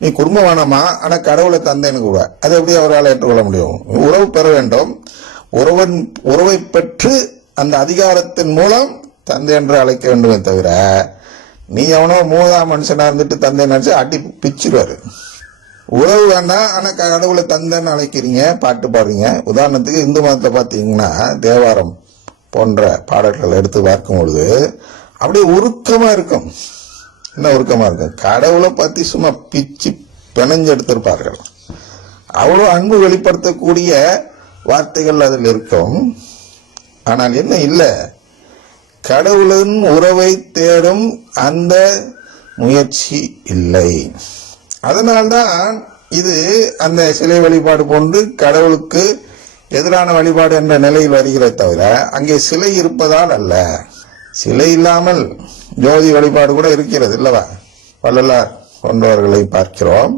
நீ குடும்பம் வேணாமா, ஆனா கடவுளை தந்தேன்னு கூட அது எப்படி அவரால் ஏற்றுக்கொள்ள முடியும்? உறவு பெற வேண்டும். உறவை பெற்று அந்த அதிகாரத்தின் மூலம் தந்தை என்று அழைக்க வேண்டுமே தவிர, நீ எவனோ மூதாம் மனுஷனா இருந்துட்டு தந்தை நினைச்சு அடி பிச்சிருவாரு. உறவு வேண்டாம், ஆனா கடவுளை தந்தைன்னு அழைக்கிறீங்க, பாட்டு பாடுறீங்க. உதாரணத்துக்கு இந்து மதத்தை பார்த்தீங்கன்னா தேவாரம் போன்ற பாடல்கள் எடுத்து பார்க்கும் பொழுது அப்படியே உருக்கமா இருக்கும். என்ன உருக்கமா இருக்கும்? கடவுளை பத்தி சும்மா பிச்சு பிணைஞ்சு எடுத்திருப்பார்கள். அவ்வளோ அன்பு வெளிப்படுத்தக்கூடிய வார்த்தைகள் அதில் இருக்கும். ஆனால் என்ன இல்லை, கடவுளின் உறவை தேடும் அந்த முயற்சி இல்லை. அதனால்தான் இது அந்த சிலை வழிபாடு போன்று கடவுளுக்கு எதிரான வழிபாடு என்ற நிலையில் வருகிறத தவிர, அங்கே சிலை இருப்பதால் அல்ல. சிலை இல்லாமல் ஜோதி வழிபாடு கூட இருக்கிறது இல்லவா? வள்ளலார் போன்றவர்களை பார்க்கிறோம்,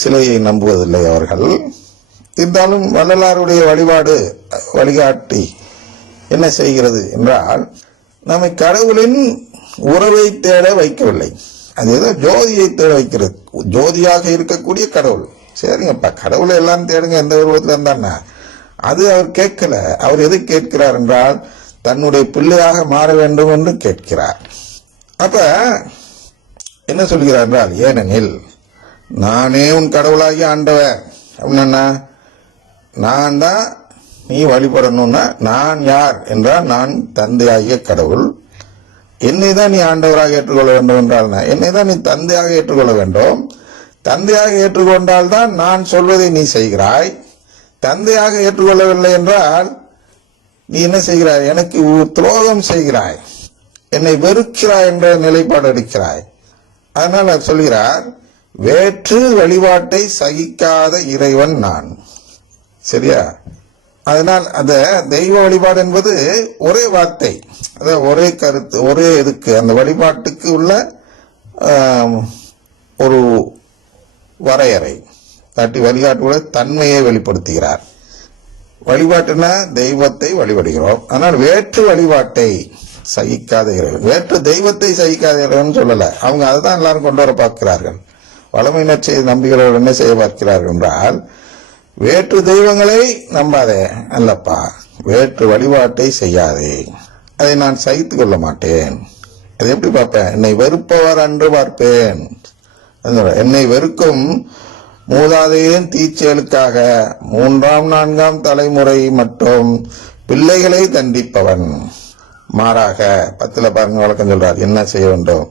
சிலையை நம்புவதில்லை அவர்கள். இருந்தாலும் வள்ளலாருடைய வழிபாடு வழிகாட்டி என்ன செய்கிறது என்றால், நம்மை கடவுளின் உறவை தேட வைக்கவில்லை, அது ஏதோ ஜோதியை தேட வைக்கிறது. ஜோதியாக இருக்கக்கூடிய கடவுள். சரிங்கப்பா, கடவுளை எல்லாம் தேடுங்க, எந்த உருவத்தில் இருந்தான்னா அது அவர் கேட்கல. அவர் எது கேட்கிறார் என்றால், தன்னுடைய பிள்ளையாக மாற வேண்டும் என்று கேட்கிறார். அப்ப என்ன சொல்கிறார் என்றால், ஏனெனில் நானே உன் கடவுளாகி ஆண்டவர் அப்படின்னா, நான் தான் நீ வழிபடணும்னா, நான் யார் என்றால் நான் தந்தையாகிய கடவுள். என்னை தான் நீ ஆண்டவராக ஏற்றுக்கொள்ள வேண்டும் என்றால், என்னை தான் நீ தந்தையாக ஏற்றுக்கொள்ள வேண்டும். தந்தையாக ஏற்றுக்கொண்டால் தான் நான் சொல்வதை நீ செய்கிறாய். தந்தையாக ஏற்றுக்கொள்ளவில்லை என்றால் நீ என்ன செய்கிறாய்? எனக்கு துரோகம் செய்கிறாய், என்னை வெறுக்கிறாய் என்ற நிலைப்பாடு எடுக்கிறாய். அதனால சொல்கிறார், வேற்று வழிபாட்டை சகிக்காத இறைவன் நான். சரியா? அதனால் அந்த தெய்வ வழிபாடு என்பது ஒரே வார்த்தை, அதாவது ஒரே கருத்து, ஒரே இதுக்கு அந்த வழிபாட்டுக்கு உள்ள ஒரு வரையறை காட்டி வழிகாட்டுள்ள தன்மையை வெளிப்படுத்துகிறார். வழிபாட்டுனா தெய்வத்தை வழிபடுகிறோம். ஆனால் வேற்று வழிபாட்டை சகிக்காத இறைவன், வேற்று தெய்வத்தை சகிக்காத இறைவன் சொல்லல. அவங்க அதுதான் எல்லாரும் கொண்டு வர பார்க்கிறார்கள். வளமையினர் செய்த நம்பிக்கையோடு என்ன செய்ய பார்க்கிறார்கள் என்றால், வேற்று தெய்வங்களை நம்பாதே அல்லப்பா, வேற்று வழிபாட்டை செய்யாதே, அதை நான் சகித்துக் கொள்ள மாட்டேன். அதை எப்படி பார்ப்பேன்? என்னை வெறுப்பவர் அன்று பார்ப்பேன். என்னை வெறுக்கும் மூதாதையின் தீச்செயலுக்காக 3ஆம் 4ஆம் தலைமுறை மட்டும் பிள்ளைகளை தண்டிப்பவன். மாறாக 10 பாருங்க வழக்கம் சொல்றார், என்ன செய்ய வேண்டும்?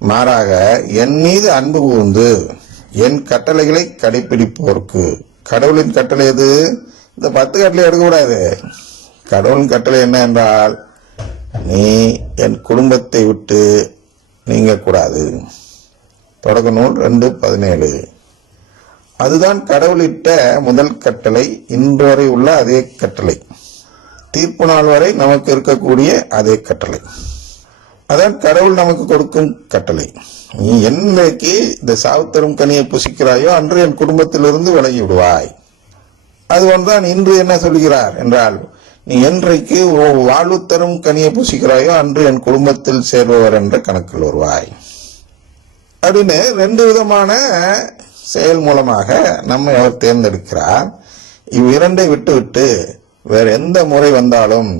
மாறாக என் மீது அன்பு கூர்ந்து என் கட்டளைகளை கடைபிடிப்போருக்கு. கடவுளின் கட்டளை எது? இந்த 10 கட்டளை எடுக்கக்கூடாது. கடவுளின் கட்டளை என்ன என்றால், நீ என் குடும்பத்தை விட்டு நீங்க கூடாது. தொடக்க நூல் 2:17. அதுதான் கடவுளிட்ட முதல் கட்டளை. இன்று வரை உள்ள அதே கட்டளை, தீர்ப்பு நாள் வரை நமக்கு இருக்கக்கூடிய அதே கட்டளை. அதான் கடவுள் நமக்கு கொடுக்கும் கட்டளை. நீ என்னைக்கு இந்த சாவுத்தரும் கனியை புசிக்கிறாயோ அன்று என் குடும்பத்திலிருந்து விலகி விடுவாய். அது ஒன்றுதான் இன்று என்ன சொல்கிறார் என்றால், நீ என்றைக்கு வாழ்வு தரும் கனியை புசிக்கிறாயோ அன்று என் குடும்பத்தில் சேர்பவர் என்ற கணக்கில் வருவாய் அப்படின்னு 2 விதமான செயல் மூலமாக நம்மை அவர் தேர்ந்தெடுக்கிறார். இவ்விரண்டை விட்டு வேற எந்த முறை வந்தாலும்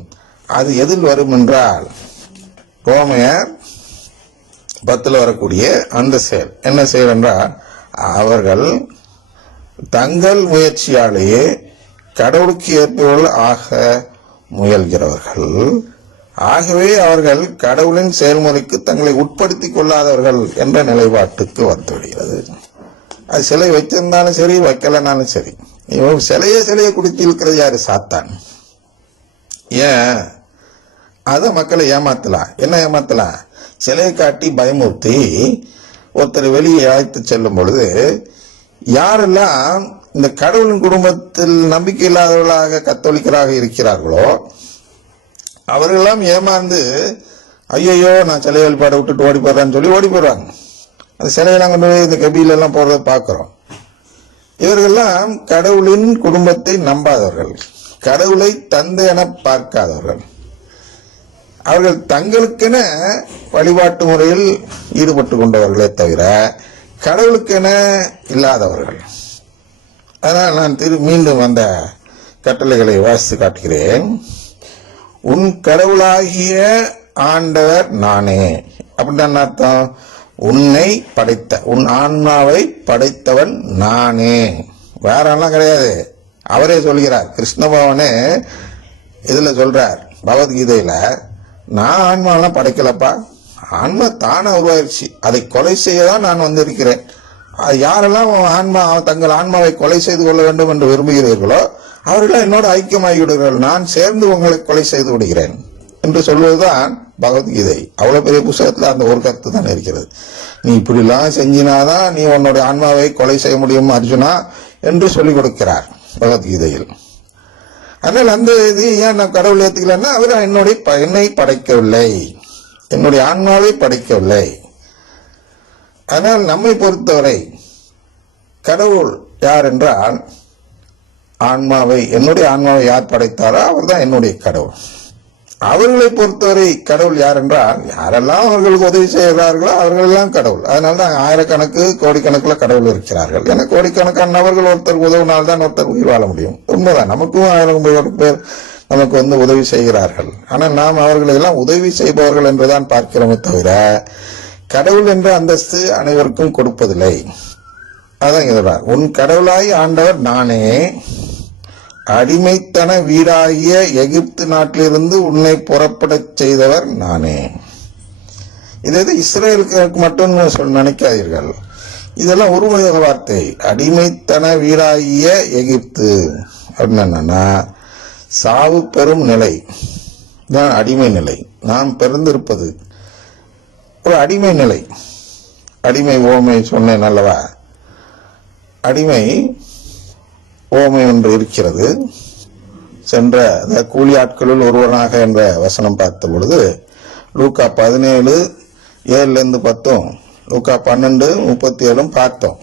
அது எதில் வரும் என்றால், ரோமையர் 10 வரக்கூடிய அந்த செயல். என்ன செயல் என்றால், அவர்கள் தங்கள் முயற்சியாலேயே கடவுளுக்கு ஏற்பவர்கள் ஆக முயல்கிறவர்கள். ஆகவே அவர்கள் கடவுளின் செயல்முறைக்கு தங்களை உட்படுத்திக் கொள்ளாதவர்கள் என்ற நிலைப்பாட்டுக்கு வந்துவிடுகிறது. அது சிலை வைத்திருந்தாலும் சரி, வைக்கலனாலும் சரி. சிலையை குடித்து இருக்கிறது யாரு? சாத்தான். ஏன்? அத மக்களை ஏமாத்தலாம். என்ன ஏமாத்தலாம்? சிலையை காட்டி பயமுறுத்தி ஒருத்தர் வெளியே அழைத்து செல்லும் பொழுது, யாரெல்லாம் இந்த கடவுளின் குடும்பத்தில் நம்பிக்கை இல்லாதவர்களாக கத்தோலிக்கராக இருக்கிறார்களோ அவர்களெல்லாம் ஏமாந்து, ஐயோ நான் சிலை வழிபாடை விட்டுட்டு ஓடி போடுறான்னு சொல்லி ஓடி போடுறாங்க. அந்த சிலையெல்லாம் கொண்டு போய் இந்த கபில எல்லாம் போடுறத பார்க்கிறோம். இவர்கள்லாம் கடவுளின் குடும்பத்தை நம்பாதவர்கள், கடவுளை தந்தை என பார்க்காதவர்கள். அவர்கள் தங்களுக்கென வழிபாட்டு முறையில் ஈடுபட்டு கொண்டவர்களே தவிர கடவுளுக்கென இல்லாதவர்கள். அதனால் நான் மீண்டும் அந்த கட்டளைகளை வாசித்து காட்டுகிறேன். உன் கடவுளாகிய ஆண்டவர் நானே. அப்படின்னா அர்த்தம், உன்னை படைத்த உன் ஆன்மாவை படைத்தவன் நானே, வேற எல்லாம் கிடையாது. அவரே சொல்கிறார், கிருஷ்ண பகவானே இதுல சொல்றார் பகவத்கீதையில, நான் ஆன்மாவெல்லாம் படைக்கலப்பா, ஆன்மா தானே உருவாயிருச்சு, அதை கொலை செய்ய தான் நான் வந்திருக்கிறேன். யாரெல்லாம் ஆன்மா தங்கள் ஆன்மாவை கொலை செய்து கொள்ள வேண்டும் என்று விரும்புகிறீர்களோ அவர்கள் என்னோட ஐக்கியமாகி விடுகிறார்கள், நான் சேர்ந்து உங்களை கொலை செய்து விடுகிறேன் என்று சொல்வதுதான் பகவத்கீதை. அவ்வளவு பெரிய புத்தகத்துல அந்த ஒரு கருத்து தான் இருக்கிறது. நீ இப்படிலாம் செஞ்சினாதான் நீ உன்னுடைய ஆன்மாவை கொலை செய்ய முடியும் அர்ஜுனா என்று சொல்லிக் கொடுக்கிறார் பகவத்கீதையில். அதனால் அந்த இது ஏன் நான் கடவுள் ஏத்துக்கலன்னா, அவர் என்னை படைக்கவில்லை, என்னுடைய ஆன்மாவை படைக்கவில்லை. அதனால் நம்மை பொறுத்தவரை கடவுள் யார் என்றால், என்னுடைய ஆன்மாவை யார் படைத்தாரோ அவர் தான் என்னுடைய கடவுள். அவர்களை பொறுத்தவரை கடவுள் யார் என்றால், யாரெல்லாம் அவர்களுக்கு உதவி செய்கிறார்களோ அவர்கள் எல்லாம் கடவுள். அதனால்தான் ஆயிரக்கணக்கு கோடிக்கணக்கில் கடவுள் இருக்கிறார்கள். ஏன்னா கோடிக்கணக்கான நபர்கள் ஒருத்தர் உதவினால்தான் ஒருத்தர் உயிர் வாழ முடியும். உண்மைதான், நமக்கும் 1000 பேர் நமக்கு உதவி செய்கிறார்கள். ஆனால் நாம் அவர்களை எல்லாம் உதவி செய்பவர்கள் என்றுதான் பார்க்கிறோமே தவிர கடவுள் என்ற அந்தஸ்து அனைவருக்கும் கொடுப்பதில்லை. அதான் இதுதான், உன் கடவுளாய் ஆண்டவர் நானே, அடிமைத்தன வீடாகிய எகிப்து நாட்டிலிருந்து உன்னை புறப்படச் செய்தவர் நானே. இது இஸ்ரேலுக்கு மட்டும் நினைக்காதீர்கள், இதெல்லாம் உருவக வார்த்தை. அடிமைத்தன வீடாகிய எகிப்து அப்படின்னு என்னன்னா, சாவு பெறும் நிலை தான் அடிமை நிலை. நாம் பிறந்திருப்பது ஒரு அடிமை நிலை. அடிமை ஓமை சொன்னேன் அல்லவா, அடிமை ஓமை ஒன்று இருக்கிறது. சென்ற கூலி ஆட்களுள் ஒருவனாக என்ற வசனம் பார்த்த பொழுது லூக்கா 17:7-10, லூக்கா 12:37 பார்த்தோம்.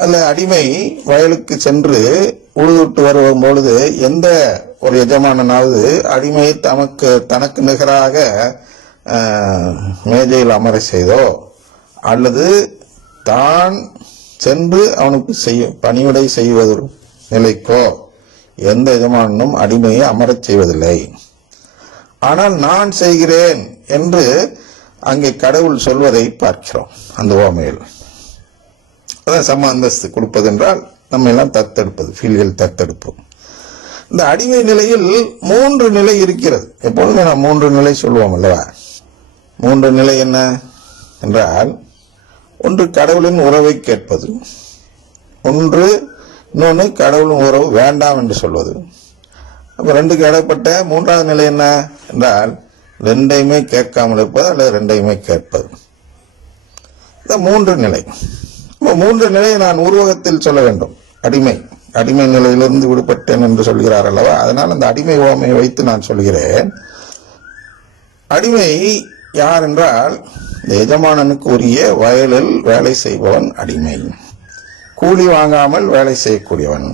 அதுல அடிமை வயலுக்கு சென்று உழுதுட்டு வரும் பொழுது எந்த ஒரு எஜமானனாவது அடிமையை தனக்கு நிகராக மேஜையில் அமர செய்தோ அல்லது தான் சென்று அவனுக்கு பணிவிடை செய்வது நிலைக்கோ எந்த எஜமானும் அடிமையை அமரச் செய்வதில்லை. ஆனால் நான் செய்கிறேன் என்று அங்கே கடவுள் சொல்வதை பார்க்கிறோம் அந்த ஓமையில். அதான் சம அந்தஸ்து கொடுப்பது என்றால் நம்ம எல்லாம் தத்தெடுப்பது, ஃபீல்கள் தத்தெடுப்பு. இந்த அடிமை நிலையில் 3 நிலை இருக்கிறது. எப்பொழுதுமே நாம் 3 நிலை சொல்லுவோம் அல்லவா. 3 நிலை என்ன என்றால், ஒன்று கடவுளின் உறவை கேட்பது, இன்னொன்று கடவுளின் உறவு வேண்டாம் என்று சொல்வது. அப்ப 2க்கு இடைப்பட்ட 3வது நிலை என்ன என்றால், 2ஐயுமே கேட்காமல் இருப்பது அல்லது 2ஐயுமே கேட்பது. இந்த 3 நிலை. 3 நிலையை நான் உருவகத்தில் சொல்ல வேண்டும். அடிமை நிலையிலிருந்து விடுபட்டேன் என்று சொல்கிறார் அல்லவா. அதனால் அந்த அடிமை ஓமையை வைத்து நான் சொல்கிறேன். அடிமை யார் என்றால், இந்த எஜமானனுக்கு உரிய வயலில் வேலை செய்பவன் அடிமை, கூலி வாங்காமல் வேலை செய்யக்கூடியவன்.